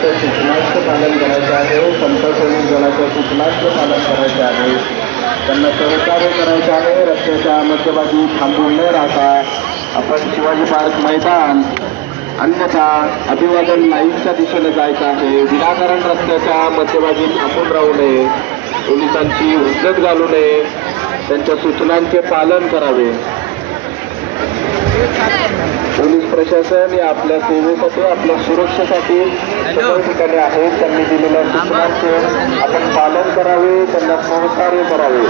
पोलिसांच्या सूचनांचं पालन करायचं आहे, संत पोलीस दलाच्या सूचनांचं पालन करायचं आहे, त्यांना सहकार्य करायचं आहे. रस्त्याच्या मध्यभागी थांबून न राहता आपण शिवाजी पार्क मैदान अन्यथा अभिवादन लाईनच्या दिशेने जायचं आहे. विनाकारण रस्त्याच्या मध्यभागी थांबून राहू नये, पोलिसांची हुज्जत घालू नये, त्यांच्या सूचनांचे पालन करावे. पोलीस प्रशासन या आपल्या सेवेसाठी, आपल्या सुरक्षेसाठी सर्व ठिकाणी आहेत. त्यांनी दिलेल्या सूचनांचे आपण पालन करावे, त्यांना सहकार्य करावे.